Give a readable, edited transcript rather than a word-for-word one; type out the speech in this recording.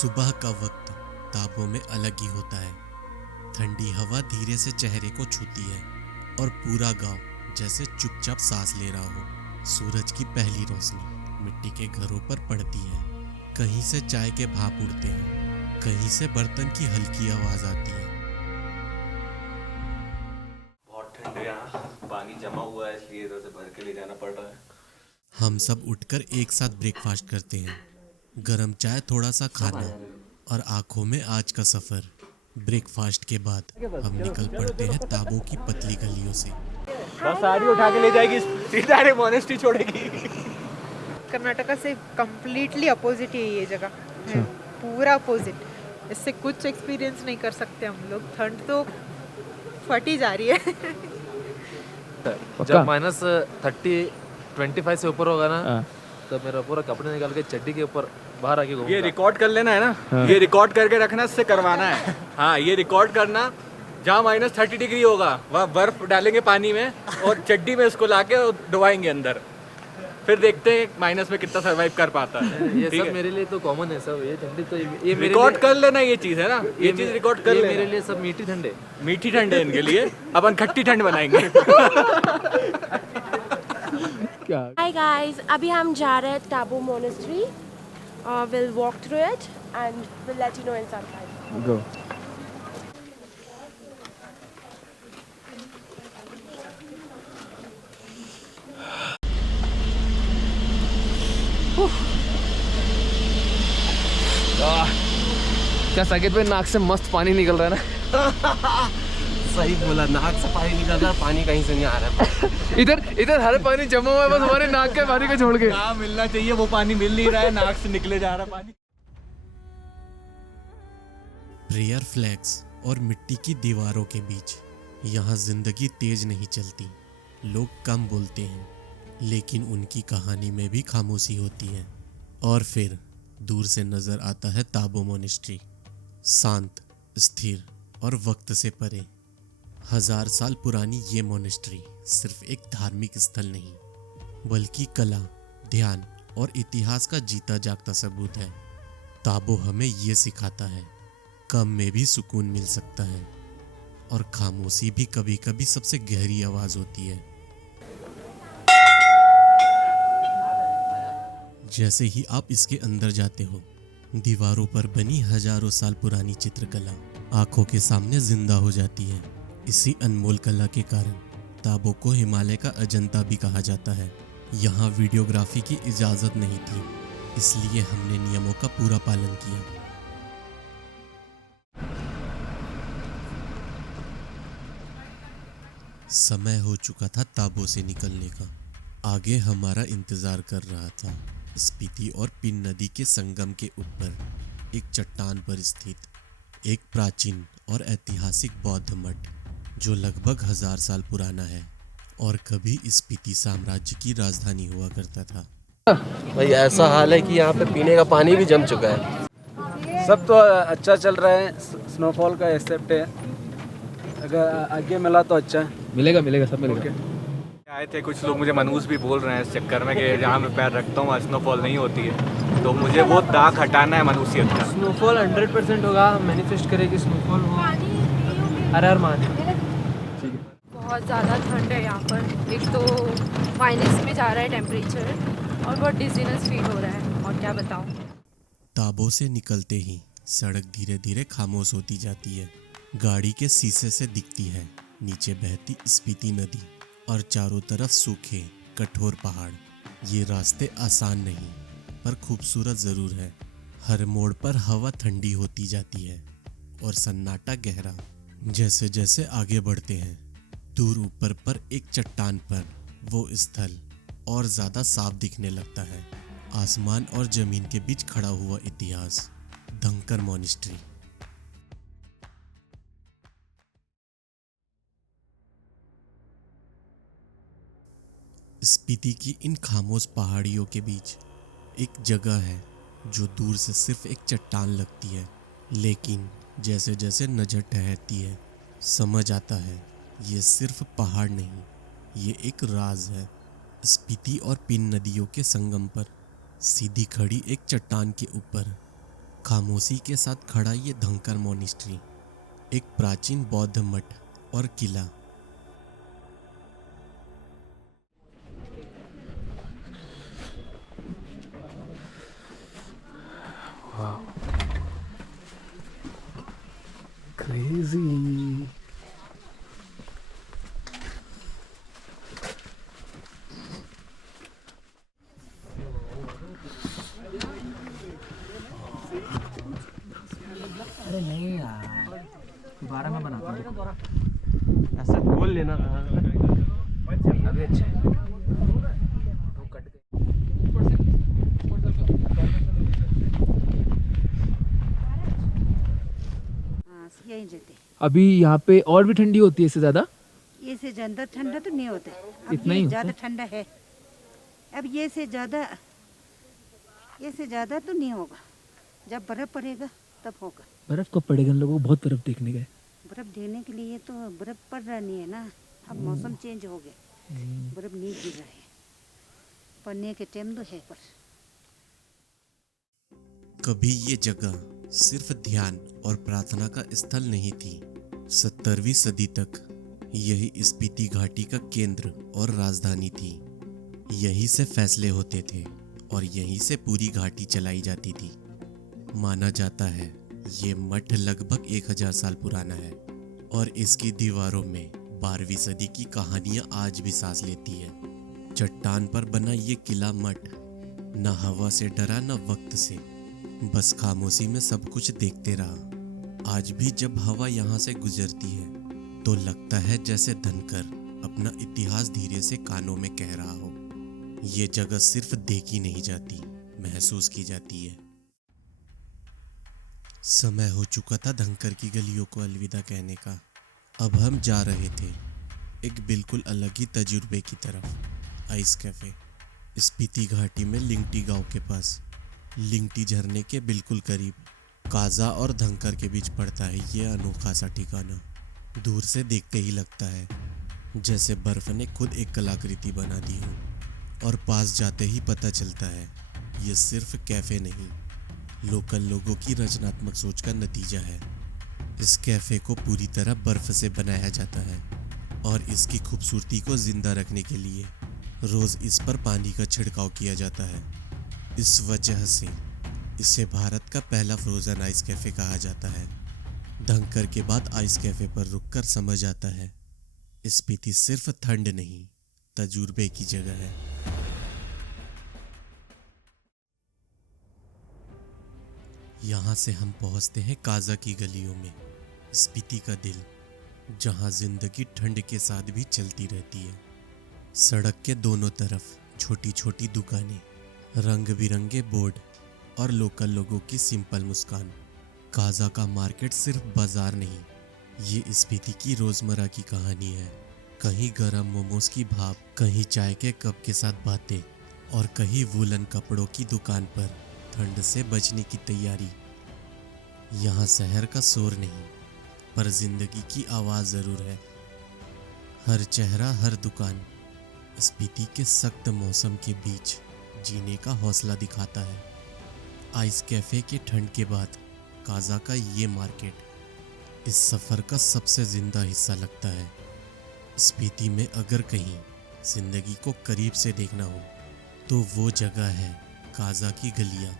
सुबह का वक्त ताबो में अलग ही होता है। ठंडी हवा धीरे से चेहरे को छूती है और पूरा गांव जैसे चुपचाप सांस ले रहा हो। सूरज की पहली रोशनी मिट्टी के घरों पर पड़ती है। कहीं से चाय के भाप उड़ते हैं, कहीं से बर्तन की हल्की आवाज आती है। बहुत ठंड है यहाँ, पानी जमा हुआ है इसलिए इधर से भर के ले जाना पड़ रहा है। हम सब उठकर एक साथ ब्रेकफास्ट करते हैं। गरम चाय, थोड़ा सा खाना और आंखों में आज का सफर। ब्रेकफास्ट के बाद हम निकल पड़ते हैं ताबो की पतली गलियों से। बस साड़ी उठा के ले जाएगी, सीधा रे मोनेस्ट्री छोड़ेगी। कर्नाटका से कम्प्लीटली अपोजिट है ये जगह, पूरा अपोजिट। इससे कुछ एक्सपीरियंस नहीं कर सकते हम लोग। ठंड तो फटी जा रही है। जब -30-25 से ऊपर होगा ना तो मेरा पूरा कपड़े निकाल के चड्डी के ऊपर बाहर आके घूमूंगा। ये रिकॉर्ड कर लेना है ना, ये रिकॉर्ड करके रखना, इससे करवाना है। हाँ, ये रिकॉर्ड करना। जहाँ -30 डिग्री होगा वहाँ बर्फ डालेंगे पानी में और चड्डी में इसको लाके डुबाएंगे अंदर। फिर देखते हैं माइनस में कितना सरवाइव कर पाता है। ये सब मेरे लिए तो कॉमन है सब। ये ठंडी तो ये मेरे रिकॉर्ड कर लेना, ये चीज है ना, ये चीज रिकॉर्ड कर ये लेना। मेरे लिए सब मीठी ठंड है। मीठी ठंड है इनके लिए, अपन खट्टी ठंड बनाएंगे। हाय गाइस, अभी हम जा रहे हैं Tabo monastery. Will walk through it and will let you know in some time. Go. क्या साकेत भाई, नाक से मस्त पानी निकल रहा है ना। सही बोला, नाक से पानी निकल रहा है, पानी कहीं से नहीं आ रहा है। इधर हर पानी जमा हुआ है, बस हमारे नाक के पानी को छोड़ के। हाँ, मिलना चाहिए, वो पानी मिल नहीं रहा है, नाक से निकले जा रहा है पानी। प्रेयर फ्लैग्स और मिट्टी की दीवारों के बीच यहाँ जिंदगी तेज नहीं चलती। लोग कम बोलते हैं, लेकिन उनकी कहानी में भी खामोशी होती है। और फिर दूर से नजर आता है ताबो मोनेस्ट्री, शांत, स्थिर और वक्त से परे। 1000 साल पुरानी ये मोनेस्ट्री सिर्फ एक धार्मिक स्थल नहीं, बल्कि कला, ध्यान और इतिहास का जीता जागता सबूत है। ताबो हमें ये सिखाता है, कम में भी सुकून मिल सकता है और खामोशी भी कभी कभी सबसे गहरी आवाज होती है। जैसे ही आप इसके अंदर जाते हो, दीवारों पर बनी हजारों साल पुरानी चित्रकला आंखों के सामने जिंदा हो जाती है। इसी अनमोल कला के कारण ताबो को हिमालय का अजंता भी कहा जाता है। यहाँ वीडियोग्राफी की इजाजत नहीं थी, इसलिए हमने नियमों का पूरा पालन किया। समय हो चुका था ताबो से निकलने का। आगे हमारा इंतजार कर रहा था स्पीति और पिन नदी के संगम के ऊपर एक चट्टान पर स्थित एक प्राचीन और ऐतिहासिक बौद्ध मठ, जो लगभग 1000 साल पुराना है और कभी स्पीति साम्राज्य की राजधानी हुआ करता था। भाई ऐसा हाल है कि यहाँ पे पीने का पानी भी जम चुका है। सब तो अच्छा चल रहा है, स्नोफॉल का एक्सेप्ट है। अगर आगे मिला तो अच्छा है। मिलेगा सब मिलेगा। आए थे कुछ लोग, मुझे मनूस भी बोल रहे हैं इस चक्कर में कि जहाँ मैं पैर रखता हूँ स्नोफॉल नहीं होती है, तो मुझे वो दाग हटाना है मनूसियत का। स्नोफॉल 100% होगा, मैनिफेस्ट करेगी स्नोफॉल हो। हर हर महादेव। बहुत ज़्यादा ठंड है यहाँ पर। एक तो माइनस में जा रहा है टेम्परेचर और बहुत डिजीनेस फील हो रहा है, और क्या बताऊँ। ताबो से निकलते ही सड़क धीरे धीरे खामोश होती जाती है। गाड़ी के शीशे से दिखती है नीचे बहती स्पीति नदी और चारों तरफ सूखे कठोर पहाड़। ये रास्ते आसान नहीं, पर खूबसूरत जरूर है। हर मोड़ पर हवा ठंडी होती जाती है और सन्नाटा गहरा। जैसे जैसे आगे बढ़ते हैं, दूर ऊपर पर एक चट्टान पर वो स्थल और ज्यादा साफ दिखने लगता है। आसमान और जमीन के बीच खड़ा हुआ इतिहास, धंकर मोनेस्ट्री। स्पीति की इन खामोश पहाड़ियों के बीच एक जगह है जो दूर से सिर्फ एक चट्टान लगती है, लेकिन जैसे जैसे नजर ठहरती है समझ आता है ये सिर्फ पहाड़ नहीं, ये एक राज है। स्पीति और पिन नदियों के संगम पर सीधी खड़ी एक चट्टान के ऊपर खामोशी के साथ खड़ा ये धंकर मोनिस्ट्री, एक प्राचीन बौद्ध मठ और किला। Crazy. अरे नहीं यार, दोबारा मैं बनाता हूँ। ऐसा बोल लेना था। अभी अच्छा है। वो कट गई। यहीं रहते। अभी यहाँ पे और भी ठंडी होती है इससे ज़्यादा? ये से ज़्यादा ठंडा तो नहीं होता। अब इतना ही ये होता ज़्यादा है? ठंडा है। अब ये से ज़्यादा तो नहीं होगा। जब बर्फ़ पड़ेगा तब होगा। बर्फ़ कब पड़ेगा? इन लोगों को बहुत बर्फ़ देखने गए। बर्फ़ देने के लिए तो बर्फ़ पड़ रहा नहीं है ना। अब मौसम चेंज हो गया, बर्फ़ नहीं गिर रहा है। पड़ने के टाइम तो है पर। कभी ये जगह सिर्फ ध्यान और प्रार्थना का स्थल नहीं थी। 17वीं सदी तक यही स्पीति घाटी का केंद्र और राजधानी थी। यहीं से फैसले होते थे और यहीं से पूरी घाटी चलाई जाती थी। माना जाता है ये मठ लगभग 1000 साल पुराना है और इसकी दीवारों में 12वीं सदी की कहानियां आज भी सांस लेती है। चट्टान पर बना ये किला मठ न हवा से डरा न वक्त से, बस खामोशी में सब कुछ देखते रहा। आज भी जब हवा यहाँ से गुजरती है तो लगता है जैसे धनकर अपना इतिहास धीरे से कानों में कह रहा हो। ये जगह सिर्फ देखी नहीं जाती, महसूस की जाती है। समय हो चुका था धनकर की गलियों को अलविदा कहने का। अब हम जा रहे थे एक बिल्कुल अलग ही तजुर्बे की तरफ। आइस कैफे स्पीति घाटी में लिंगटी गांव के पास, लिंगटी झरने के बिल्कुल करीब, काजा और धनकर के बीच पड़ता है ये अनोखा सा ठिकाना। दूर से देखते ही लगता है जैसे बर्फ ने खुद एक कलाकृति बना दी हो, और पास जाते ही पता चलता है ये सिर्फ कैफे नहीं, लोकल लोगों की रचनात्मक सोच का नतीजा है। इस कैफे को पूरी तरह बर्फ से बनाया जाता है और इसकी खूबसूरती को जिंदा रखने के लिए रोज इस पर पानी का छिड़काव किया जाता है। इस वजह से इसे भारत का पहला फ्रोजन आइस कैफे कहा जाता है। धनकर के बाद आइस कैफे पर रुककर समझ आता है स्पीति सिर्फ ठंड नहीं, तजुर्बे की जगह है। यहाँ से हम पहुँचते हैं काजा की गलियों में, स्पीति का दिल, जहाँ जिंदगी ठंड के साथ भी चलती रहती है। सड़क के दोनों तरफ छोटी छोटी दुकानें, रंग बिरंगे बोर्ड और लोकल लोगों की सिंपल मुस्कान। काजा का मार्केट सिर्फ बाजार नहीं, ये स्पीति की रोजमर्रा की कहानी है। कहीं गरम मोमोज की भाप, कहीं चाय के कप के साथ बातें, और कहीं वूलन कपड़ों की दुकान पर ठंड से बचने की तैयारी। यहाँ शहर का शोर नहीं, पर जिंदगी की आवाज जरूर है। हर चेहरा, हर दुकान स्पीति के सख्त मौसम के बीच जीने का हौसला दिखाता है। आइस कैफे के ठंड के बाद काजा का ये मार्केट इस सफर का सबसे जिंदा हिस्सा लगता है। स्पीति में अगर कहीं जिंदगी को करीब से देखना हो तो वो जगह है काजा की गलियां।